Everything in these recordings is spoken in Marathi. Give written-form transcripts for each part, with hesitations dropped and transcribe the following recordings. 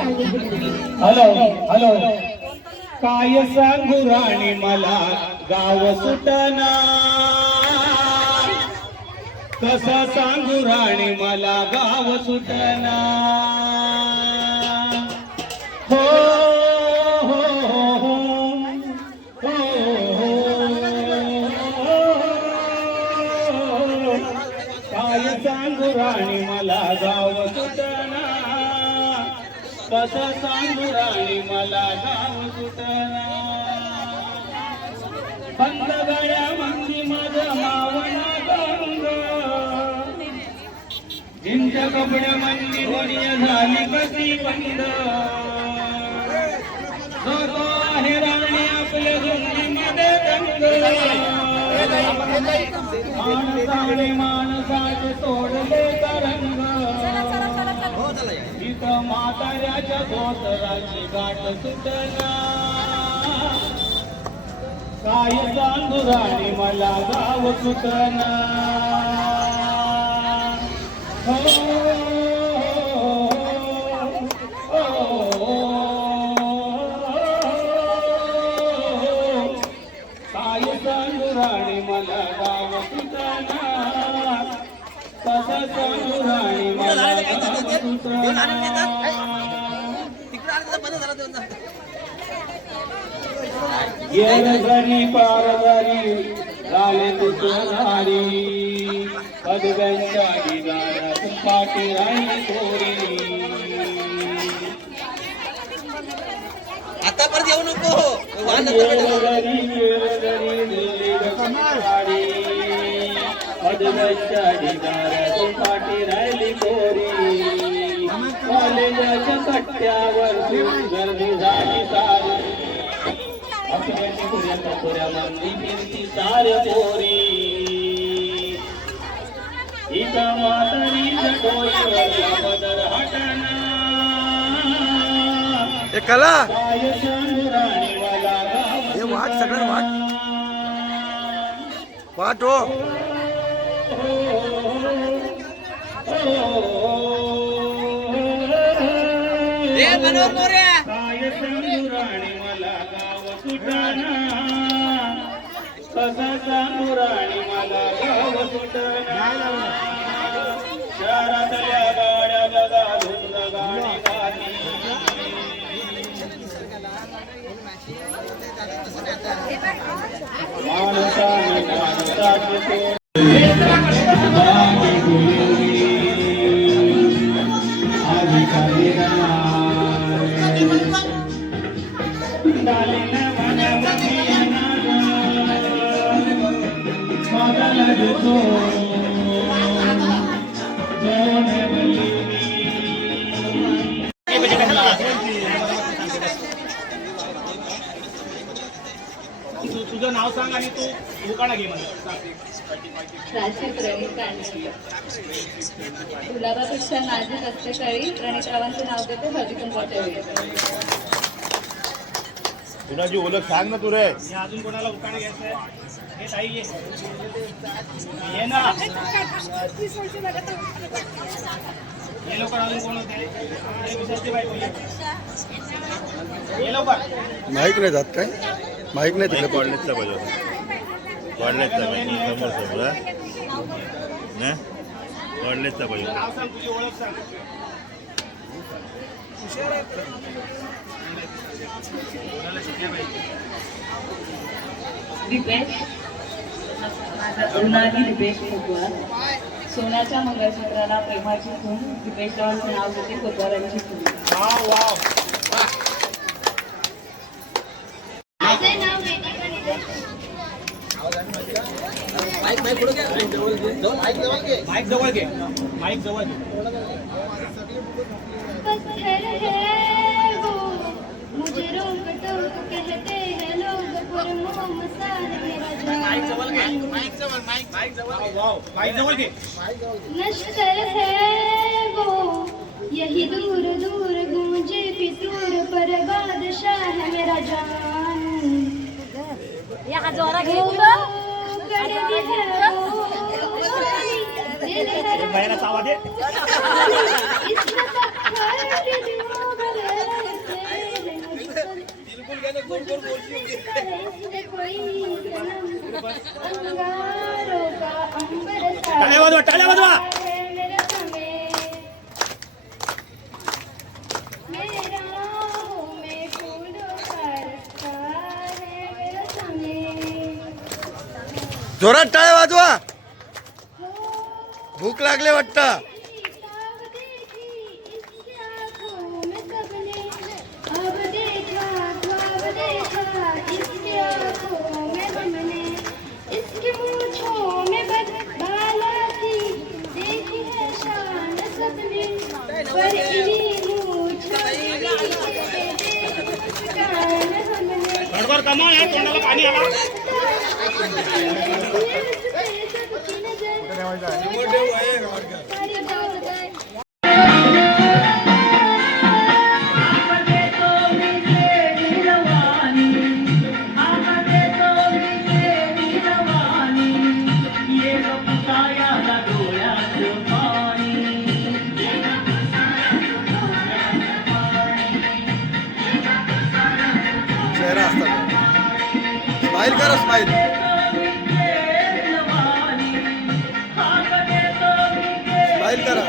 हॅलो हॅलो काय सांगू राणी मला गाव सुटना कसा सांगू राणी मला गाव सुटना हो हो हो काय सांगू राणी मला गाव सुटना कसं सांगू राणी मला गाव सुटना बंद गळ्या मंदी माझं मावना गंग जिंच्या कपड्या मंदी दुनिया झाली कशी बंद जो तो आहे राणी आपल्या झुंजीमध्ये दंग माणसाने माणसाचे सोडले तरंग इथं म्हाताऱ्याच्या धोतराची गाठ सुटना काय सांगू राणी मला गाव सुटना हो काय सांगू राणी मला गाव सुटना कसं सांगू राणी मला गाव सुटना येरझरी पारझरी झाले तुझी पदव्यांच्या ठिकाणात पाठी राहिली थोडी आता परत येऊ नको पदव्यांच्या ठिकाणात पाठी राहिली थोडी कॉलेजाच्या कट्ट्यावर गर्दी झाली सारी पुऱ्या मंदी फिरती सारे पोरी इथं म्हातारीच्या डोळ्यावर बदल हटना कला काय सांगू राणी मला गाव वाट सगळं वाट हो काय सांगू राणी मला गाव सुटना कसा सांगू राणी मला गाव सुटना शहरातल्या गाड्या बघा धुंद गाडी गाडी माणसाने माणसाचे तुझं नाव सांग आणि तू उकाडा घे मला प्राची प्रणित कांडे गुलाबापेक्षा नाजूक असते काळी प्रणितरावांचं नाव देते हळदीकुंकवाच्या वेळी कुणाची ओळख सांग ना तू रे अजून कोणाला उकाडा घ्यायचंय हे ताई ये ना ये लवकर अजून कोण होते विसरते बाई ये लवकर माईक नाही जात काय माईक नाही तिकडे कॉलेजचा पाहिजे कॉलेजचा समोर समोर ना कॉलेजचा पाहिजे नाव सांग तुझी ओळख सांग दिपेश माझा अरुणाली दिपेश कोतवाल सोन्याच्या मंगळसूत्राला प्रेमाची खून दिपेशरावांचं नाव देते कोतवालांची खून वाव वाव माझे नाव वेदिका निलेश माईक जवळ घे माईक जवळ घे पत्थर है वो मुझे रोक टोक कहते हैं लोग पर मोह मसाल मेरा जान माईक जवळ घे माईक जवळ वाव माईक जवळ घे नश्तर है वो यही दूर दूर गूंजे फितूर पर बादशाह है मेरा जान यहाँ जोरा बाहेर आवाज दे टाळ्या वाजवा, टाळ्या वाजवा. जोरात टाळ्या वाजवा. भूक लागले वाटतं. गडबड कमाल आहे, तोंडाला पाणी आला. चेहरा असतात. स्माइल करा, स्माइल. स्माइल करा.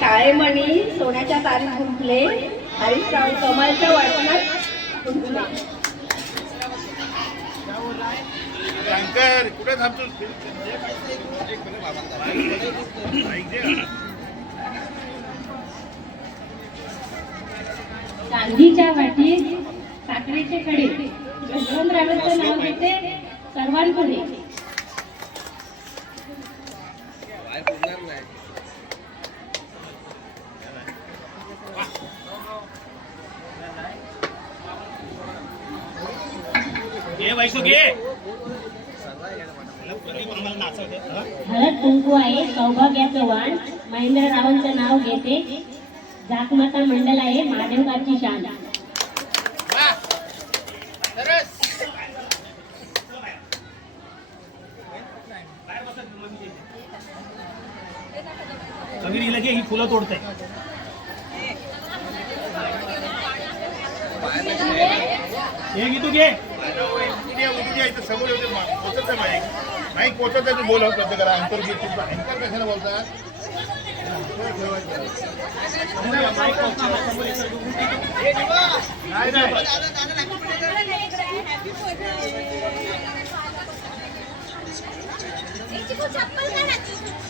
काळेमणी सोन्याच्या तारीख गुंतले, हरीशराव कमलच्या वाटण्यात गुंतले. शंकर कुठे थांबतोस? गांधीच्या वाटीत साखरेचे खडे यशवंतरावांचं नाव घेते सर्वांपुढे. घे वैशू घे. हळद कुंकू आहे सौभाग्याचं वाण, महेंद्ररावांचं नाव घेते. जाकमाता मंडल आहे महादेवकाची शान. कबीर लगे ही फुलं तोडते. हे घे तू घे. समोर येऊ पोचत नाही पोचत आहे. बोला प्रत्येक करा अंतर अंतर कशाला बोलतात?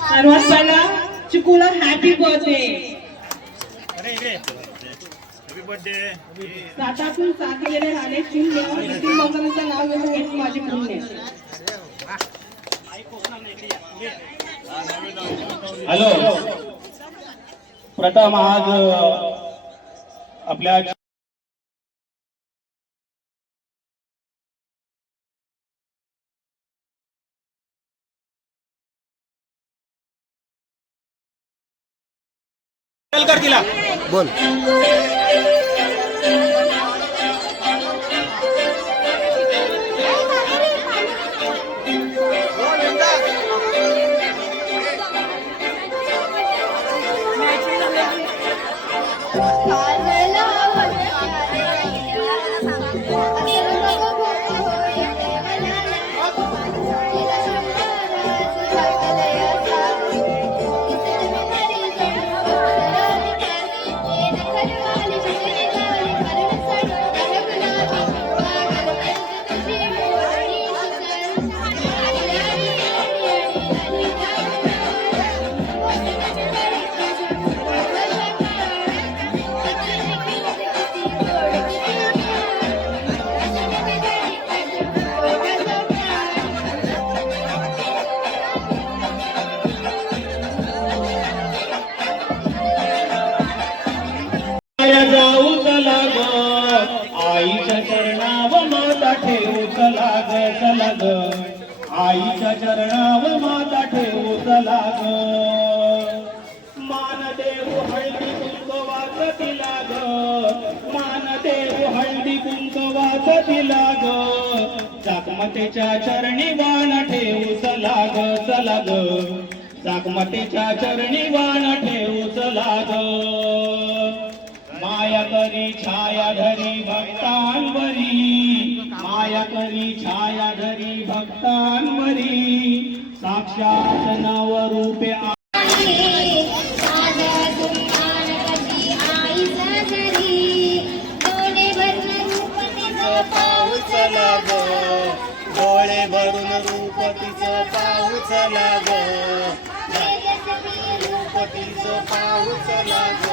सर्वात पहिला चिकूला हॅपी बर्थडे. अरे इकडे. Happy birthday. सातातून साथीले राणे शिंदे नितीन मंगलांचं नाव घेऊन हेच माझी पुण्य. हॅलो, प्रथम आज आपल्या कर तिला. बोल. Thank you. ग आईच्या चरणावर माता ठेवू चला ग आईच्या चरणावर माता ठेवू चला ग मान देऊ हळदी कुंकवाचं तिला ग मान देऊ हळदी कुंकवाचं तिला ग जागमतेच्या चरणी वाण ठेवू चला ग जागमतेच्या चरणी वाण ठेवू चला ग माया करी छाया धरी भक्तांवरी माया करी छाया धरी भक्तांवरी साक्षात नवरूपे डोळे भरून रूप तिचं पाऊच लाग रूप तिचं पाऊच लाग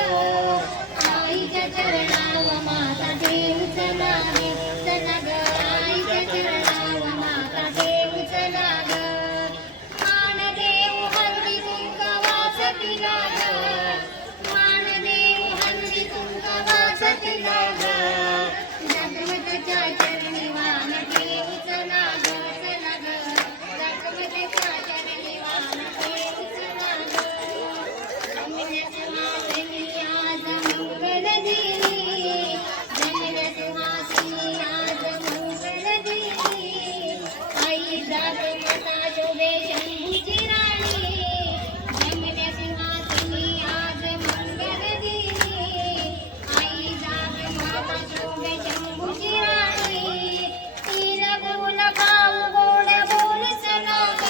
आईच्या चरणावर माता देऊच लागे चला ग आईच्या चरणावर माता देऊच लाग मान देऊ हल्ली कुंकवाच तिला ग मान देऊ हल्ली कुंकवाच तिला ग जगमतच्या चरणी वाण देऊच लाग चला ग जगमतच्या चरणी वाण देऊच लाग रमण्य सुहासिनी आज मंगल दिनी रमण्य सुहासिनी आज मंगल दिनी आई जागमाता शोभे शंभूची राणी रमण्य सुहासिनी आज मंगल दिनी आई जागमाता शोभे शंभूची राणी तीन गुण खाऊ गोड बोल चला ग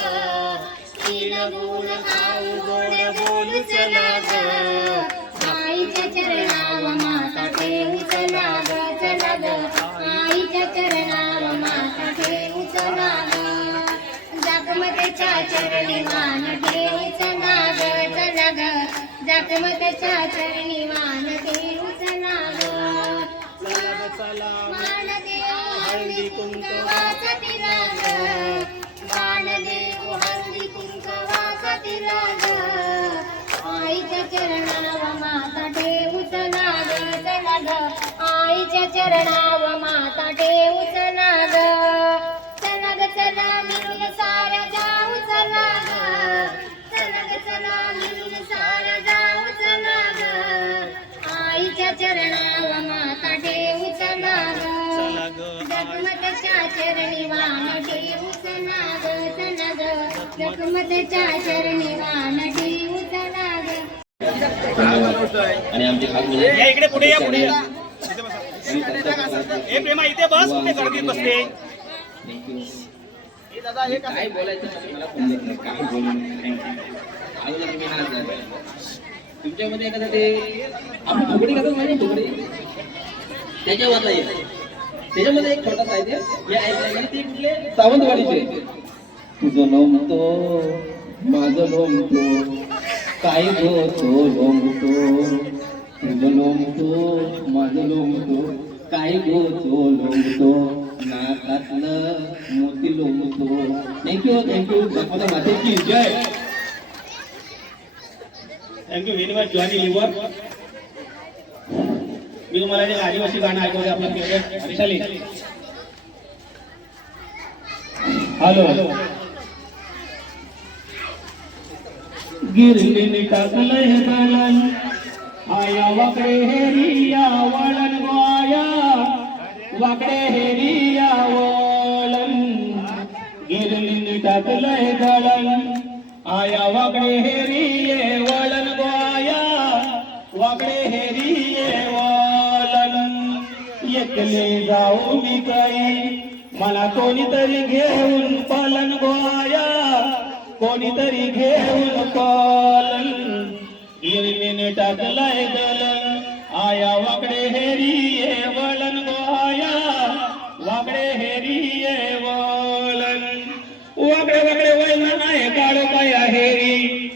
तीन गुण खाऊ गोड बोल चला ग आईच्या चरणावर माता ठेवू चला ग आईच्या चरणावर माता ठेवू चला ग जागमतेच्या चरणी वाण ठेवू चला ग जागमतेच्या चरणी वाण ठेवू चला ग मान देऊ हळदी कुंकवाच तिला ग मान देऊ हळदी कुंकवाच तिला ग आईच्या चरणावर माता ठेवू चला ग आईच्या चरणावर माता ठेवू चला ग चला मिळून साऱ्या जाऊ चला ग चला मिळून साऱ्या जाऊ चला ग आईच्या चरणावर माता ठेवू चला ग जगमतच्या चरणी वाण ठेवू चला ग जगमतच्या चरणी वाण ठेवू चला ग आणि आमचे खास म्हणजे या इकडे पुढे या हे प्रेमा इथे बस कुठे गर्दीत बसते काय बोलायचं मला समजत नाही काय बोलू अगोदर तुम्ही नाच तुमच्यामध्ये एखादं ते आपण फुगडी करतो माहिती फुगडी त्याच्यावरला येत त्याच्यामध्ये एक छोटा साहित्य हे ऐकलं ते कुठले सावंतवाडीचे तुझं लोमतो माझं लोमतो काय गो तो लोमतो तुझं लोमतो माझं लोमतो काय गो तो लोमतो नाकातलं मोती लोमतो थँक्यू गणपती मातेची जय thank you very much Johnny Lever मी तुम्हाला जे आदिवासी गाणं ऐकवते आपलं फेवरेट हरिशाली हॅलो गिरलीने टाकलंय दळण आया वाकडे हेरिया वळण गोया वाकडे हेरिया वळण गिरलीने टाकलंय दळण आया वाकडे हेरिये वळण गोया वाकडे हेरिये वळण एकले जाऊ मी काही मला कोणीतरी घेऊन पालन गोया कोणीतरी घेऊन पालन गिरलीने टाकलाय दलन आया वाकडे हेरिये वळण गोया वाकडे हेरिये वळण वाकडे वाकडे वळण आहे काळो काय हेरी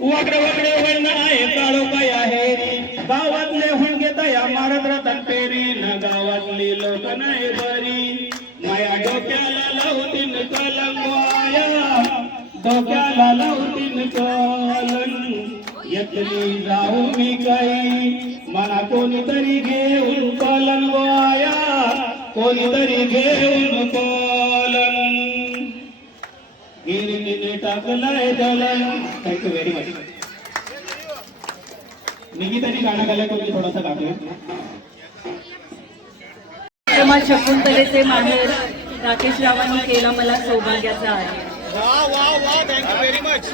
वाकडे वाकडे वळण आहे काळो काय हेरी गावातले हुणगे तया मारत रतन पेरी न गावातली लोक नाही बरी माया डोक्याला लावतीन कलंगवाया डोक्याला लावतीन कलंग एकली जाऊ मी काही मला कोणीतरी घेऊन पालन गोया कोणीतरी घेऊन कोलन गिरणीने टाकलाय दलन. Thank you very much. निकिताने गाणं गायला कोणी थोडासा गातोय. कार्यक्रमात शकुंतलेचे माहेर राकेश रावांनी केला मला सौभाग्याचा आहे. Thank you very much.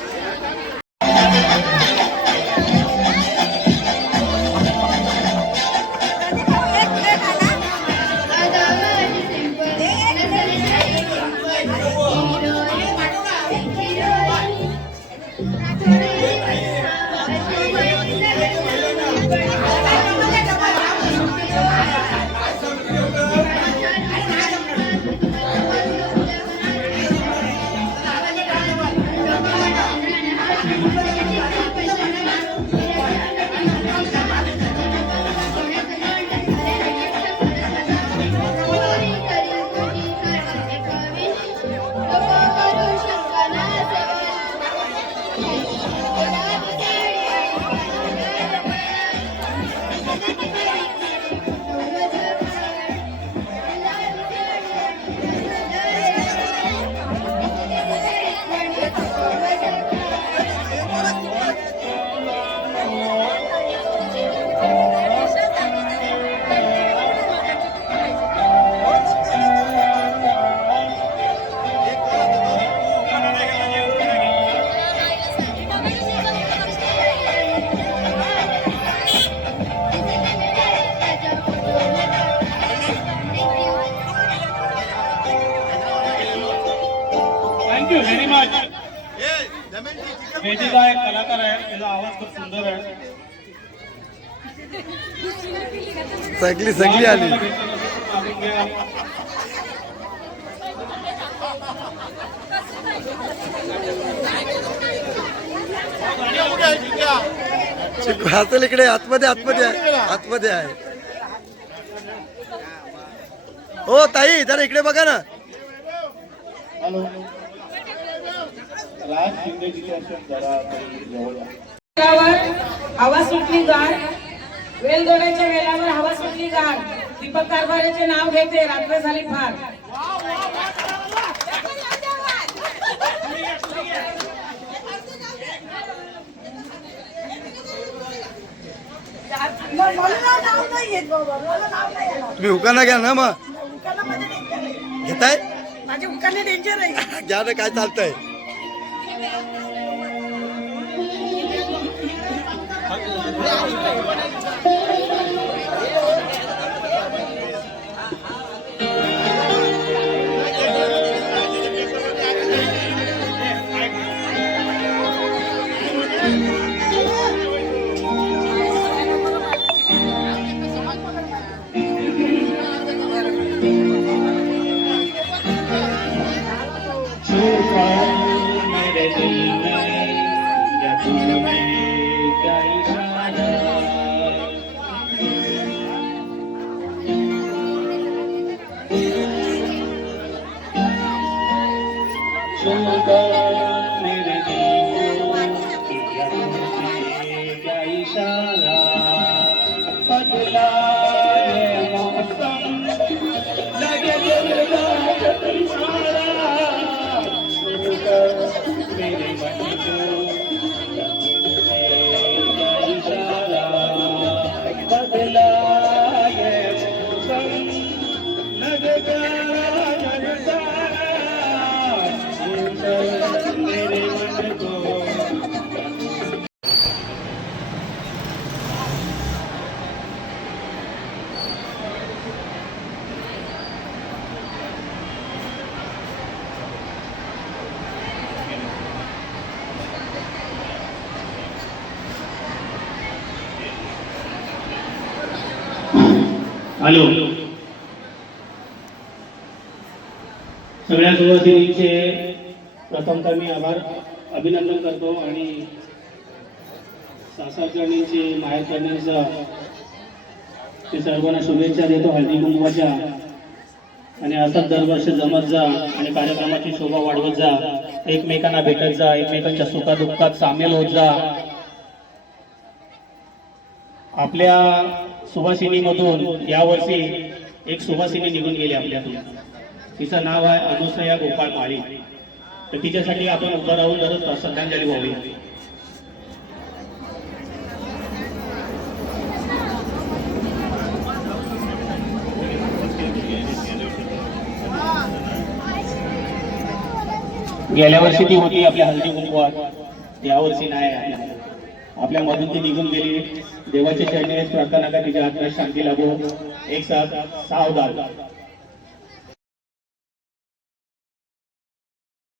Thank you very much. Vedika एक कलाकार आहे, त्याचा आवाज खूप सुंदर आहे. सगळी आली. हातल इकडे आतमध्ये आतमध्ये आहे. हो ताई जरा इकडे बघा ना. हॅलो राज शिंदेजीचे असेल जरा जवळ. हवा सुटली गार, वेलदोड्याच्या वेलावर हवा सुटली गार. दीपक कारभारेचे नाव घेते, रात्र झाली फार. तुम्ही उकाना घ्या ना मग. घेताय माझे उकाने डेंजर आहे. घ्या ना काय चालतंय. हॅलो सगळ्या सुवासिनींचे प्रथमतः मी अभिनंदन करतो आणि सासरकर्णींचे माहेरकर्णींचा ते सर्वांना शुभेच्छा देतो हळदी कुंकवाच्या. आणि असंच दरवर्षी जमत जा आणि कार्यक्रमाची शोभा वाढवत जा, एकमेकांना भेटत जा, एकमेकांच्या सुखादुःखात सामील होत जा. आपल्या सुवासिनीमधून यावर्षी एक सुवासिनी निघून गेली आपल्यातून. तिचं नाव आहे अनुसया गोपाळ माळी. तर तिच्यासाठी आपण उभं राहून जरा श्रद्धांजली वाहूया. गेल्या वर्षी ती होती आपल्या हळदी कुंकवात, यावर्षी नाही आपल्या मधून ती निघून गेली. देवाच्या चरणी प्रार्थना का तिच्या आत्म्यास शांती लाभो. एक साथ सावधान.